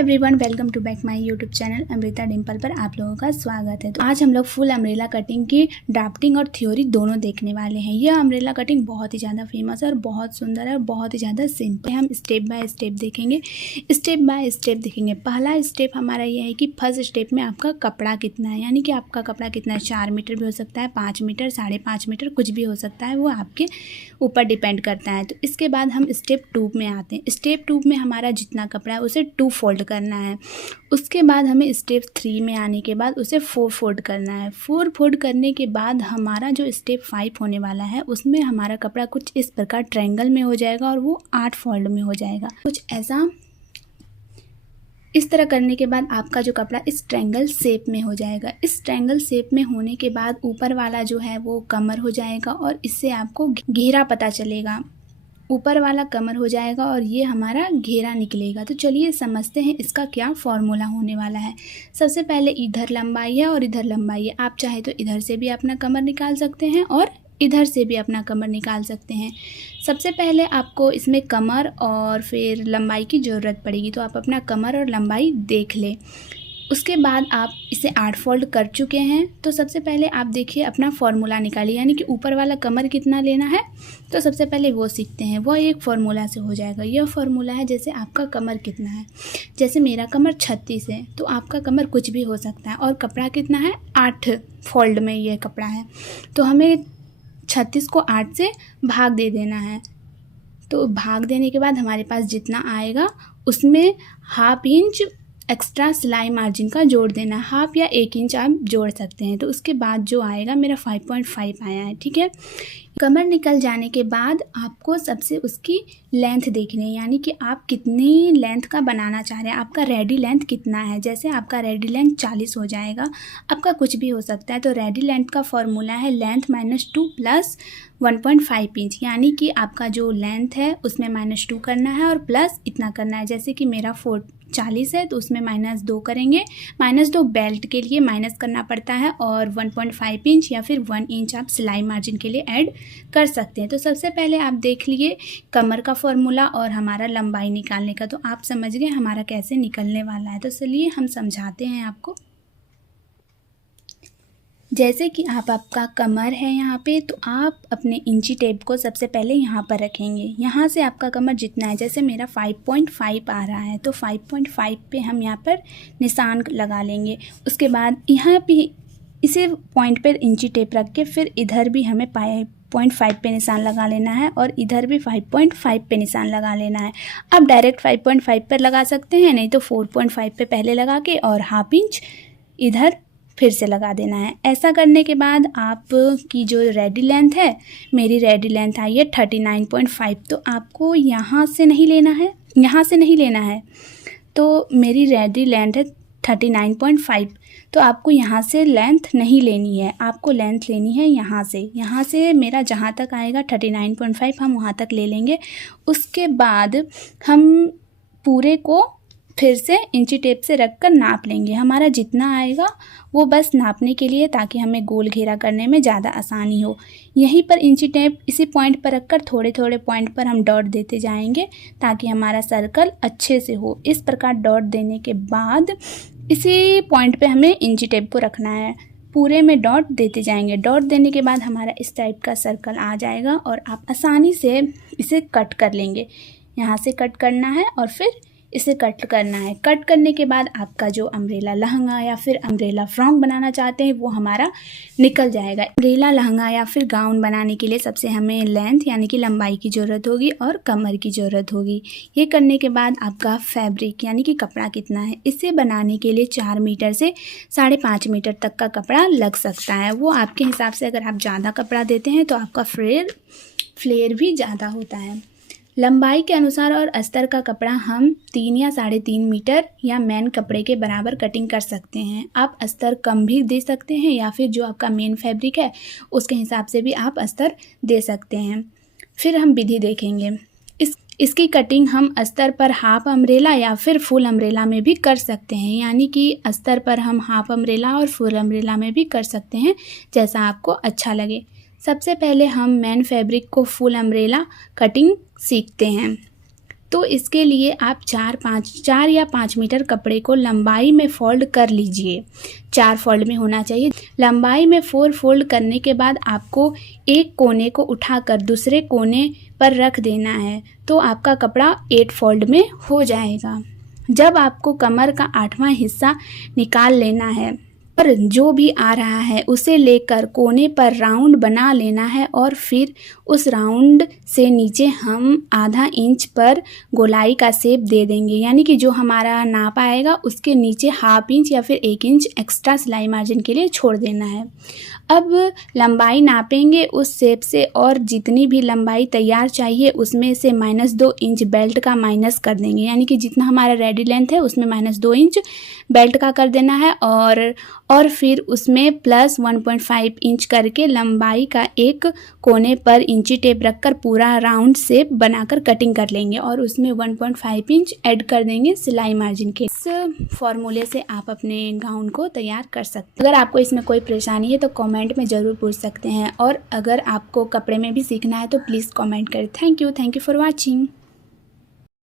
Everyone, welcome to back my YouTube channel Amrita Dimple पर आप लोगों का स्वागत है। तो आज हम लोग फुल अम्ब्रेला कटिंग की ड्राफ्टिंग और थ्योरी दोनों देखने वाले हैं। यह अम्ब्रेला कटिंग बहुत ही ज़्यादा फेमस है और बहुत सुंदर है और बहुत ही ज़्यादा सिंपल है। हम स्टेप बाय स्टेप देखेंगे, स्टेप बाय स्टेप देखेंगे। पहला स्टेप हमारा यह है कि फर्स्ट स्टेप में आपका कपड़ा कितना है, यानी कि आपका कपड़ा कितना है। 4 मीटर भी हो सकता है, 5 मीटर, 5.5 मीटर, कुछ भी हो सकता है, वो आपके ऊपर डिपेंड करता है। तो इसके बाद हम स्टेप 2 में आते हैं। स्टेप 2 में हमारा जितना कपड़ा है उसे 2 फोल्ड करना है। उसके बाद हमें स्टेप 3 में आने के बाद उसे 4 फोल्ड करना है। 4 फोल्ड करने के बाद हमारा जो स्टेप 5 होने वाला है उसमें हमारा कपड़ा कुछ इस प्रकार ट्रायंगल में हो जाएगा और वो 8 फोल्ड में हो जाएगा, कुछ ऐसा। इस तरह करने के बाद आपका जो कपड़ा इस ट्रायंगल शेप में हो जाएगा। इस ट्रायंगल शेप में होने के बाद ऊपर वाला जो है वो कमर हो जाएगा और इससे आपको घेरा पता चलेगा। ऊपर वाला कमर हो जाएगा और ये हमारा घेरा निकलेगा। तो चलिए समझते हैं इसका क्या फॉर्मूला होने वाला है। सबसे पहले इधर लंबाई है और इधर लंबाई है। आप चाहे तो इधर से भी अपना कमर निकाल सकते हैं और इधर से भी अपना कमर निकाल सकते हैं। सबसे पहले आपको इसमें कमर और फिर लंबाई की ज़रूरत पड़ेगी, तो आप अपना कमर और लंबाई देख लें। उसके बाद आप इसे 8 फोल्ड कर चुके हैं। तो सबसे पहले आप देखिए अपना फॉर्मूला निकालिए, यानी कि ऊपर वाला कमर कितना लेना है। तो सबसे पहले वो सीखते हैं, वो एक फार्मूला से हो जाएगा। यह फार्मूला है, जैसे आपका कमर कितना है, जैसे मेरा कमर 36 है तो आपका कमर कुछ भी हो सकता है। और कपड़ा कितना है, 8 फोल्ड में ये कपड़ा है, तो हमें 36 को 8 से भाग दे देना है। तो भाग देने के बाद हमारे पास जितना आएगा उसमें ½ इंच एक्स्ट्रा सिलाई मार्जिन का जोड़ देना है। ½ या 1 इंच आप जोड़ सकते हैं। तो उसके बाद जो आएगा मेरा 5.5 आया है, ठीक है। कमर निकल जाने के बाद आपको सबसे उसकी लेंथ देखनी है, यानी कि आप कितनी लेंथ का बनाना चाह रहे हैं, आपका रेडी लेंथ कितना है। जैसे आपका रेडी लेंथ 40 हो जाएगा, आपका कुछ भी हो सकता है। तो रेडी लेंथ का फॉर्मूला है लेंथ -2 प्लस 1.5 इंच, यानी कि आपका जो लेंथ है उसमें -2 करना है और प्लस इतना करना है। जैसे कि मेरा 40 है तो उसमें -2 करेंगे। -2 बेल्ट के लिए माइनस करना पड़ता है और 1.5 इंच या फिर 1 इंच आप सिलाई मार्जिन के लिए ऐड कर सकते हैं। तो सबसे पहले आप देख लिए कमर का फॉर्मूला और हमारा लंबाई निकालने का, तो आप समझ गए हमारा कैसे निकलने वाला है। तो चलिए हम समझाते हैं आपको। जैसे कि आपका कमर है यहाँ पे, तो आप अपने इंची टेप को सबसे पहले यहाँ पर रखेंगे। यहाँ से आपका कमर जितना है, जैसे मेरा 5.5 आ रहा है तो 5.5 पे हम यहाँ पर निशान लगा लेंगे। उसके बाद यहाँ पे इसी पॉइंट पर इंची टेप रख के फिर इधर भी हमें 5.5 पे निशान लगा लेना है और इधर भी 5.5 पे निशान लगा लेना है। आप डायरेक्ट 5.5 पर लगा सकते हैं, नहीं तो 4.5 पे पहले लगा के और ½ इंच इधर फिर से लगा देना है। ऐसा करने के बाद आपकी जो रेडी लेंथ है, मेरी रेडी लेंथ आई है 39.5, तो आपको यहाँ से नहीं लेना है, यहाँ से नहीं लेना है। तो मेरी रेडी लेंथ है 39.5, तो आपको यहाँ से लेंथ नहीं लेनी है, आपको लेंथ लेनी है यहाँ से। यहाँ से मेरा जहाँ तक आएगा 39.5 हम वहाँ तक ले लेंगे। उसके बाद हम पूरे को फिर से इंची टेप से रख कर नाप लेंगे। हमारा जितना आएगा वो बस नापने के लिए, ताकि हमें गोल घेरा करने में ज़्यादा आसानी हो। यहीं पर इंची टेप इसी पॉइंट पर रखकर थोड़े थोड़े पॉइंट पर हम डॉट देते जाएंगे ताकि हमारा सर्कल अच्छे से हो। इस प्रकार डॉट देने के बाद इसी पॉइंट पे हमें इंची टेप को रखना है। पूरे में डॉट देते जाएंगे। डॉट देने के बाद हमारा इस टाइप का सर्कल आ जाएगा और आप आसानी से इसे कट कर लेंगे। यहाँ से कट करना है और फिर इसे कट करना है। कट करने के बाद आपका जो अम्ब्रेला लहंगा या फिर अम्ब्रेला फ्रॉक बनाना चाहते हैं वो हमारा निकल जाएगा। अम्ब्रेला लहंगा या फिर गाउन बनाने के लिए सबसे हमें लेंथ यानी कि लंबाई की ज़रूरत होगी और कमर की ज़रूरत होगी। ये करने के बाद आपका फैब्रिक यानी कि कपड़ा कितना है, इसे बनाने के लिए 4 मीटर से 5.5 मीटर तक का कपड़ा लग सकता है। वो आपके हिसाब से, अगर आप ज़्यादा कपड़ा देते हैं तो आपका फ्लेयर भी ज़्यादा होता है। लंबाई के अनुसार और अस्तर का कपड़ा हम 3 या 3.5 मीटर या मेन कपड़े के बराबर कटिंग कर सकते हैं। आप अस्तर कम भी दे सकते हैं या फिर जो आपका मेन फैब्रिक है उसके हिसाब से भी आप अस्तर दे सकते हैं। फिर हम विधि देखेंगे। इसकी कटिंग हम अस्तर पर हाफ अम्ब्रेला या फिर फुल अम्ब्रेला में भी कर सकते हैं, यानी कि अस्तर पर हम हाफ अम्ब्रेला और फुल अम्ब्रेला में भी कर सकते हैं, जैसा आपको अच्छा लगे। सबसे पहले हम मेन फैब्रिक को फुल अम्ब्रेला कटिंग सीखते हैं। तो इसके लिए आप 4 या 5 मीटर कपड़े को लंबाई में फ़ोल्ड कर लीजिए। 4 फोल्ड में होना चाहिए। लंबाई में 4 फोल्ड करने के बाद आपको एक कोने को उठाकर दूसरे कोने पर रख देना है, तो आपका कपड़ा 8 फोल्ड में हो जाएगा। जब आपको कमर का 8वां हिस्सा निकाल लेना है और जो भी आ रहा है उसे लेकर कोने पर राउंड बना लेना है और फिर उस राउंड से नीचे हम आधा इंच पर गोलाई का शेप दे देंगे, यानी कि जो हमारा नाप आएगा उसके नीचे हाफ इंच या फिर 1 इंच एक्स्ट्रा सिलाई मार्जिन के लिए छोड़ देना है। अब लंबाई नापेंगे उस शेप से और जितनी भी लंबाई तैयार चाहिए उसमें से -2 इंच बेल्ट का माइनस कर देंगे, यानी कि जितना हमारा रेडी लेंथ है उसमें -2 इंच बेल्ट का कर देना है और फिर उसमें प्लस 1.5 इंच करके लंबाई का एक कोने पर इंची टेप रखकर पूरा राउंड शेप बनाकर कटिंग कर लेंगे और उसमें 1.5 इंच ऐड कर देंगे सिलाई मार्जिन के। इस फॉर्मूले से आप अपने गाउन को तैयार कर सकते हैं। अगर आपको इसमें कोई परेशानी है तो कमेंट में ज़रूर पूछ सकते हैं और अगर आपको कपड़े में भी सीखना है तो प्लीज़ कमेंट करें। Thank you for watching.